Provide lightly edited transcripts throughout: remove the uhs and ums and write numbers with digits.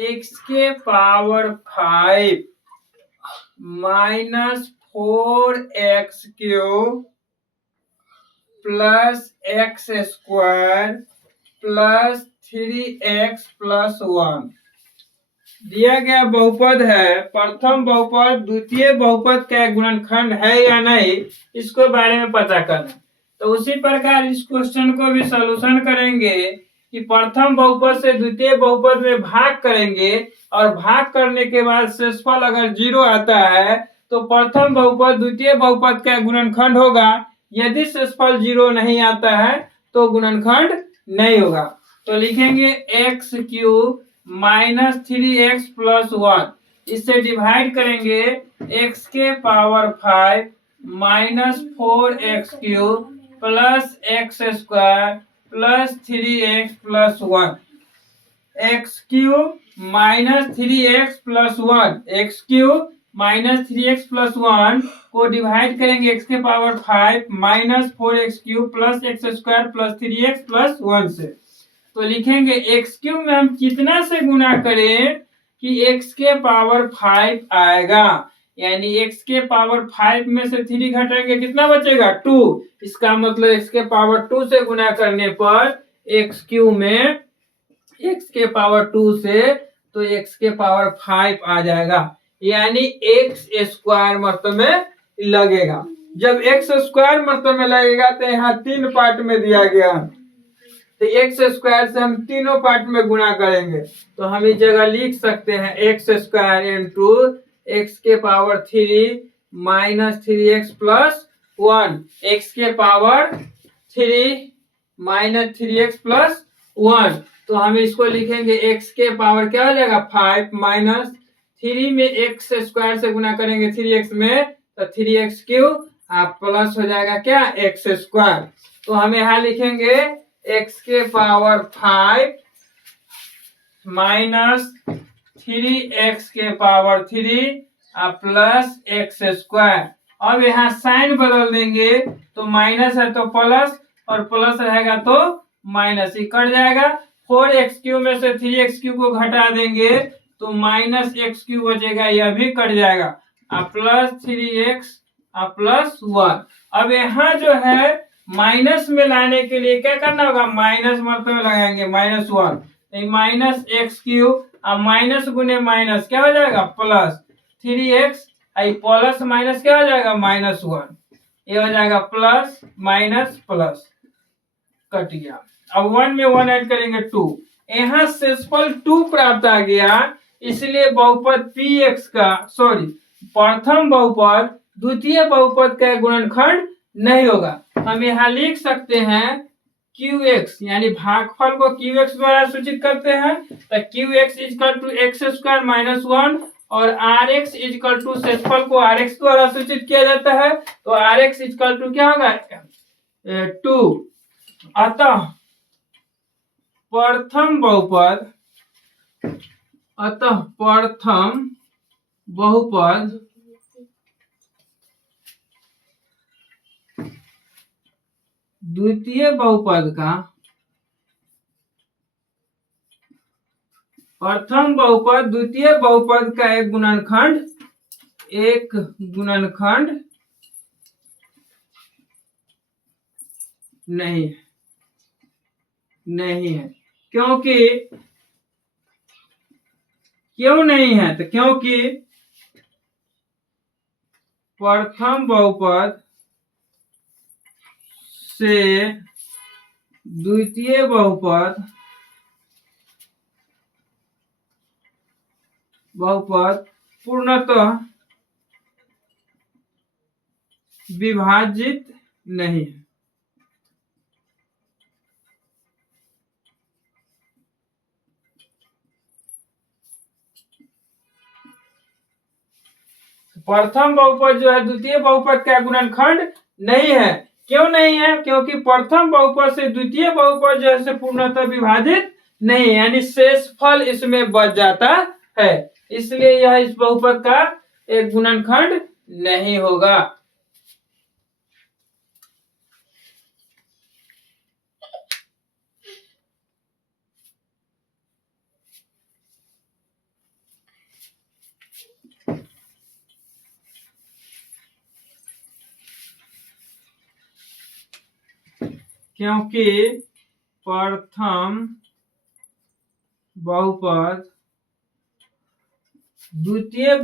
X के power 5 minus 4x³ plus x square plus 3x+1 दिया गया बहुपद है। प्रथम बहुपद द्वितीय बहुपद का गुणनखंड है या नहीं, इसको बारे में पता करना। तो उसी प्रकार इस क्वेश्चन को भी सॉल्यूशन करेंगे कि प्रथम बहुपद से द्वितीय बहुपद में भाग करेंगे और भाग करने के बाद शेषफल अगर 0 आता है तो प्रथम बहुपद द्वितीय बहुपद का गुणनखंड होगा। यदि शेषफल 0 नहीं आता है तो गुणनखंड नहीं होगा। तो लिखेंगे x³ माइनस 3x+1, इससे डिवाइड करेंगे x के power 5 minus 4x³ plus x square plus 3x+1। x³ minus 3x+1 x³ minus 3x+1 को डिवाइड करेंगे x के power 5 minus 4x³ plus x square plus 3x+1 से। तो लिखेंगे x³ में हम कितना से गुना करें कि x के पावर 5 आएगा, यानी x के पावर 5 में से 3 घटाएंगे कितना बचेगा 2। इसका मतलब x के पावर 2 से गुना करने पर x³ में x के पावर 2 से तो x के पावर 5 आ जाएगा, यानी x स्क्वायर मतलब में लगेगा। जब x स्क्वायर मतलब में लगेगा तो यहाँ 3 पार्ट में दिया गया, तो एक्स स्क्वायर से हम तीनों पार्ट में गुणा करेंगे। तो हम इस जगह लिख सकते हैं एक्स स्क्वायर इंटू एक्स के पावर 3 माइनस 3x+1 एक्स के पावर 3 माइनस 3x+1। तो हम इसको लिखेंगे एक्स के पावर क्या हो जाएगा 5 माइनस 3 में एक्स स्क्वायर से गुना करेंगे 3x में तो 3x³ आप प्लस हो जाएगा क्या एक्स स्क्वायर। तो हम यहाँ लिखेंगे एक्स के पावर 5 माइनस 3x के पावर 3 प्लस एक्स स्क्वायर। अब यहाँ साइन बदल देंगे तो माइनस है तो प्लस और प्लस रहेगा तो माइनस, ही कट जाएगा। 4x³ में से 3x³ को घटा देंगे तो माइनस x³ बचेगा, यह भी कट जाएगा। Plus 3x+1। अब यहाँ जो है माइनस में लाने के लिए क्या करना होगा, माइनस मतलब में लगाएंगे -1, माइनस x³ अब माइनस गुने माइनस क्या हो जाएगा प्लस 3x, प्लस माइनस क्या हो जाएगा -1, ये हो जाएगा प्लस माइनस प्लस कट गया। अब 1 में 1 ऐड करेंगे 2, यहाँ शेषफल 2 प्राप्त आ गया, इसलिए बहुपद px का प्रथम बहुपद द्वितीय बहुपद का गुणनखंड नहीं होगा। हम यहाँ लिख सकते हैं qx, यानी भागफल को qx द्वारा सूचित करते हैं, तो qx = x² - 1 और rx = शेषफल को rx द्वारा सूचित किया जाता है, तो rx = क्या होगा 2। अतः प्रथम बहुपद द्वितीय बहुपद का प्रथम बहुपद द्वितीय बहुपद का एक गुणनखंड नहीं है। क्यों नहीं है, तो क्योंकि प्रथम बहुपद से द्वितीय बहुपद पूर्णतः विभाजित नहीं है। प्रथम बहुपद जो है द्वितीय बहुपद का गुणनखंड नहीं है। क्यों नहीं है, क्योंकि प्रथम बहुपद से द्वितीय बहुपद जो है पूर्णतः विभाजित नहीं है, यानी शेषफल इसमें बच जाता है, इसलिए यह इस बहुपद का एक गुणनखंड नहीं होगा। क्योंकि प्रथम बहुपद द्वितीय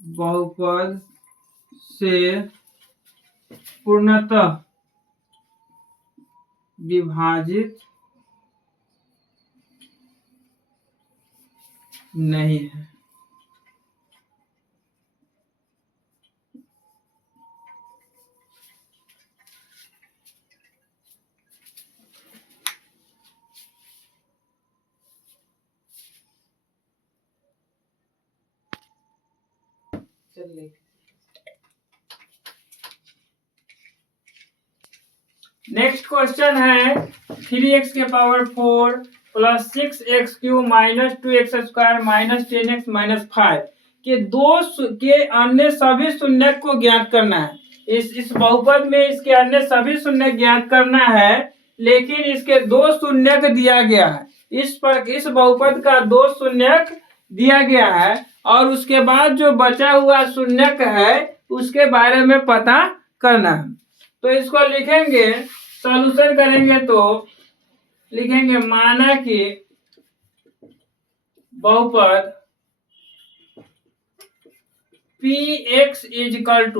बहुपद से पूर्णतः विभाजित नहीं है। नेक्स्ट क्वेश्चन है 3x के power 4 plus 6x³ minus 2x square minus 10x minus 5 के अन्य सभी शून्य को ज्ञात करना है। इस बहुपद में इसके अन्य सभी शून्य ज्ञात करना है, लेकिन इसके दो शून्यक दिया गया है। इस बहुपद का दो शून्यक दिया गया है और उसके बाद जो बचा हुआ शून्यक है उसके बारे में पता करना है। तो इसको लिखेंगे, सॉल्यूशन करेंगे तो लिखेंगे माना कि बहुपद px इजकल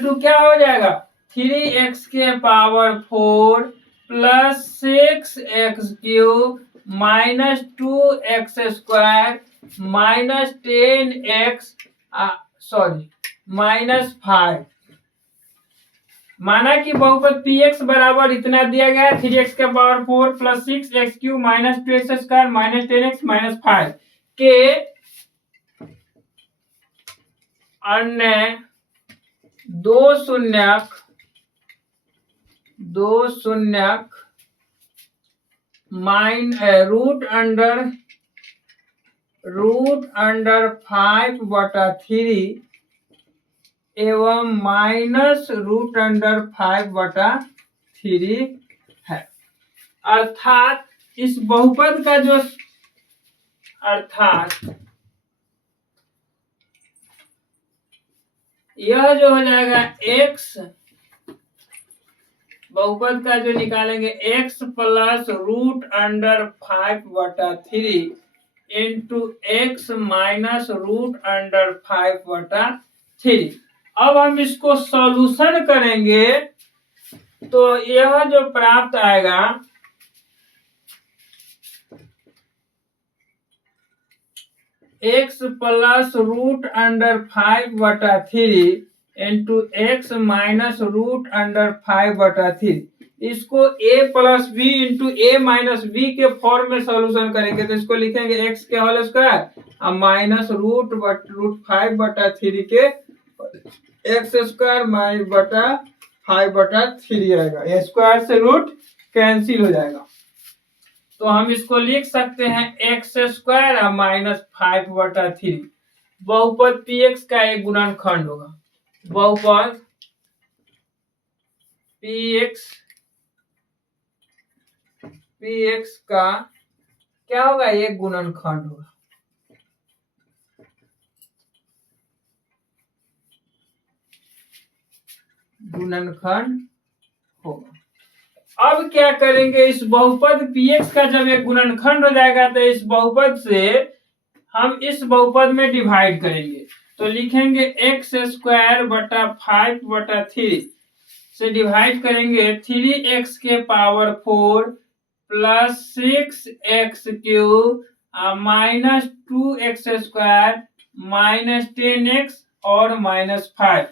टू क्या हो जाएगा 3x के power 4 plus 6x³ minus 2x square minus 10x minus 5। माना कि बहुपद px बराबर इतना दिया गया 3x के power 4 plus 6x³ minus 2x square minus 10x minus 5 के अन्य दो शून्यक रूट अंडर 5/3 एवं माइनस रूट अंडर 5/3 है। अर्थात इस बहुपद का जो यह जो हो जाएगा x बहुपद का जो निकालेंगे x plus root under 5/3 into x minus root under 5/3। अब हम इसको सॉल्यूशन करेंगे तो यह जो प्राप्त आएगा x plus root under 5/3 into x minus root under 5/3। इसको a plus b into a minus b के फॉर्म में सॉल्यूशन करेंगे तो इसको लिखेंगे x के होल स्क्वायर और माइनस रूट 5/3 के x स्क्वायर माइनस बटा 5/3 आएगा। स्क्वायर से रूट कैंसिल हो जाएगा तो हम इसको लिख सकते हैं x स्क्वायर और माइनस 5/3। बहुपद px का एक गुणनखंड होगा। बहुपद px का क्या होगा, एक गुणनखंड होगा। गुणनखंड होगा। अब क्या करेंगे, इस बहुपद px का जब एक गुणनखंड हो जाएगा तो इस बहुपद से हम इस बहुपद में डिवाइड करेंगे तो लिखेंगे x स्क्वायर बटा 5/3 से डिवाइड करेंगे 3x के power 4 plus 6x³ minus 2x square minus 10x और माइनस 5।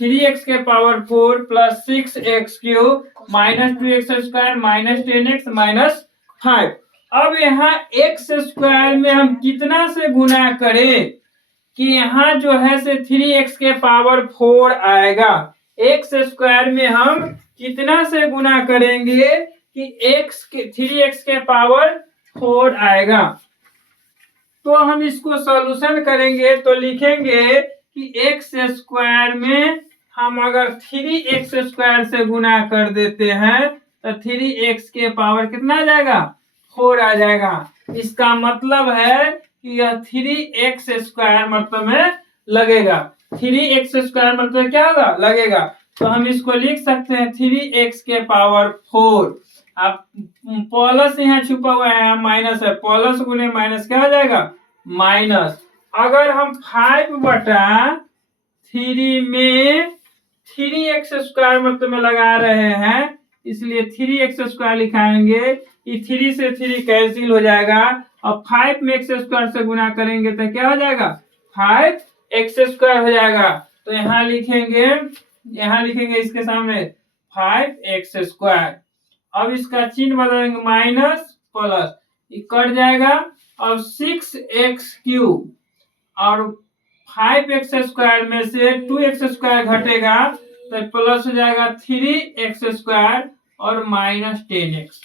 3x के power 4 plus 6x³ minus 2x square minus 10x minus 5। अब यहाँ x स्क्वायर में हम कितना से गुना करें कि यहाँ जो है से 3x के पावर 4 आएगा। x स्क्वायर में हम कितना से गुना करेंगे कि 3x के पावर 4 आएगा। तो हम इसको सॉल्यूशन करेंगे तो लिखेंगे कि x स्क्वायर में हम अगर 3x स्क्वायर से गुना कर देते हैं तो 3x के पावर कितना आ जाएगा, 4 आ जाएगा। इसका मतलब है कि यह 3x² मतलब में लगेगा। 3x² मतलब क्या होगा, लगेगा। तो हम इसको लिख सकते हैं 3x⁴। अब प्लस यहाँ छुपा हुआ है, माइनस है, प्लस गुने माइनस क्या हो जाएगा, माइनस। अगर हम 5/3 में 3x² मतलब में लगा रहे हैं, इसलिए 3x² लिखाएंगे। ये 3 से 3 कैंसिल हो जाएगा और 5 में x² से गुना करेंगे तो क्या हो जाएगा, 5x² हो जाएगा। तो यहाँ लिखेंगे इसके सामने 5x²। अब इसका चिन्ह बदलेंगे, माइनस प्लस, ये कट जाएगा। अब 6x³ और 5x² में से 2x² घटेगा तो प्लस हो जाएगा 3x² और माइनस 10x।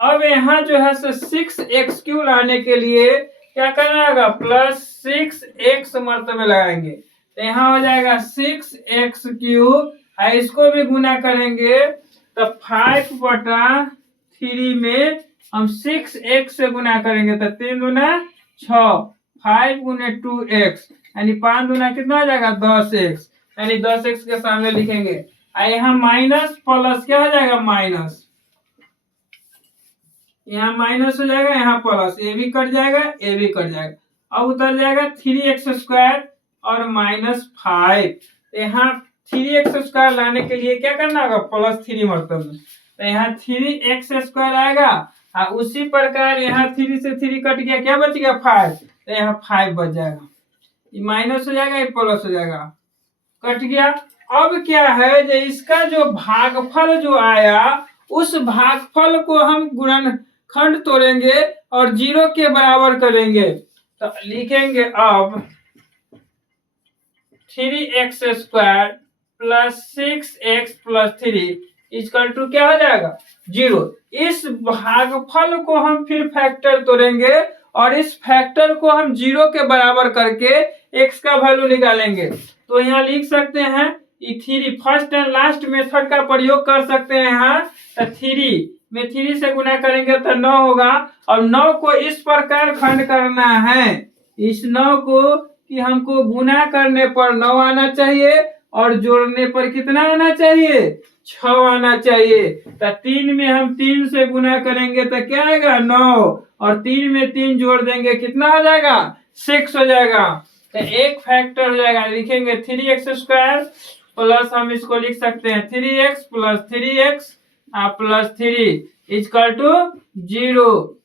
अब यहाँ जो है 6x³ लाने के लिए क्या करना होगा, +6x मतलब में लगाएंगे। तो यहाँ हो जाएगा 6x³ और इसको भी गुना करेंगे तो 5/3 में हम 6x से गुना करेंगे तो 3 दूना 6, 5 गुने 2x यानी 5 दूना कितना हो जाएगा, 10x, यानी 10x के सामने लिखेंगे। और यहाँ माइनस प्लस क्या हो जाएगा, माइनस, यहाँ माइनस हो जाएगा, यहाँ प्लस, ये भी कट जाएगा, ये भी कट जाएगा। अब उतर जाएगा 3x² और -5। यहाँ 3x² लाने के लिए क्या करना होगा, +3 मतलब में, तो यहाँ 3x² आएगा। और उसी प्रकार यहाँ 3 से 3 कट गया, क्या बच गया, 5, तो यहाँ 5 बच जाएगा। ये माइनस हो जाएगा, ये प्लस हो जाएगा, कट गया। अब क्या है, जो इसका जो भागफल जो आया, उस भागफल को हम गुणनखंड तोड़ेंगे और 0 के बराबर करेंगे। तो लिखेंगे अब 3x² + 6x + 3 = क्या हो जाएगा, 0। इस भागफल को हम फिर फैक्टर तोड़ेंगे और इस फैक्टर को हम 0 के बराबर करके x का वैल्यू निकालेंगे। तो यहाँ लिख सकते हैं 3, फर्स्ट एंड लास्ट मेथड का प्रयोग कर सकते हैं। यहाँ तो 3 में 3 से गुना करेंगे तो 9 होगा और 9 को इस प्रकार खंड करना है, इस 9 को कि हमको गुना करने पर 9 आना चाहिए और जोड़ने पर कितना आना चाहिए, 6 आना चाहिए। तो 3 में हम 3 से गुना करेंगे तो क्या आएगा, 9, और 3 में 3 जोड़ देंगे कितना हो जाएगा, 6 हो जाएगा। तो एक फैक्टर हो जाएगा, लिखेंगे 3x² प्लस, हम इसको लिख सकते हैं 3x + 3x + 3 = 0।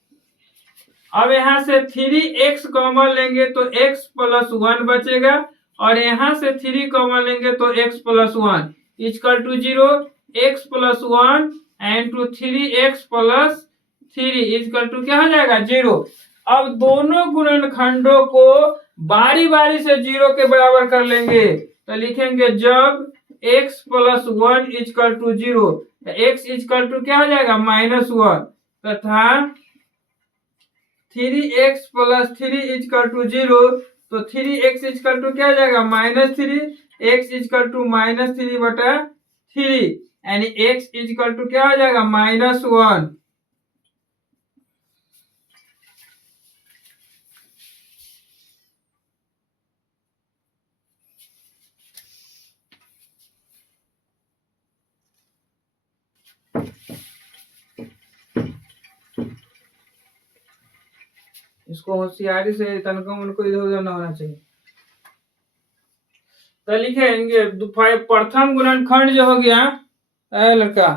अब यहाँ से 3x कॉमन लेंगे तो x + 1 बचेगा और यहाँ से 3 कॉमन लेंगे तो x + 1 = 0। x + 1 × 3x + 3 = क्या हो जाएगा, 0। अब दोनों गुणनखंडों को बारी बारी से 0 के बराबर कर लेंगे। तो लिखेंगे जब x + 1 = 0, x = क्या हो जाएगा, -1, तथा 3x + 3 = 0, तो 3x = क्या हो जाएगा, -3, x = -3/3 यानी x = क्या हो जाएगा, -1। इसको होशियारी से तनका उनको इधर उधर न होना चाहिए। तो लिखेंगे प्रथम गुणनखंड जो हो गया, लड़का,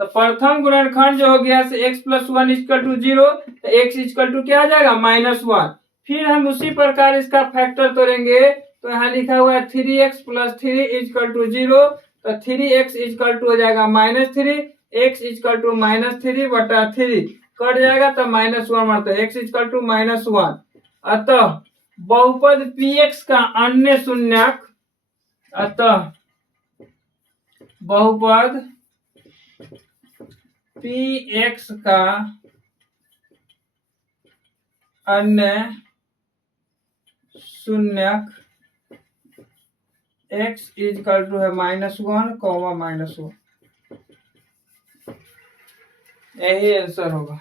तो प्रथम गुणनखंड जो हो गया से x + 1 = 0, तो x = क्या आ जाएगा, -1। फिर हम उसी प्रकार इसका फैक्टर तोड़ेंगे। तो यहाँ लिखा हुआ है 3x + 3 = 0, तो 3x = हो जाएगा -3, x = -3/3 कट जाएगा तो -1 आता है, x = -1। अतः बहुपद px का अन्य शून्यक, अतः बहुपद px का अन्य शून्यक x = है -1, -1। यही आंसर होगा।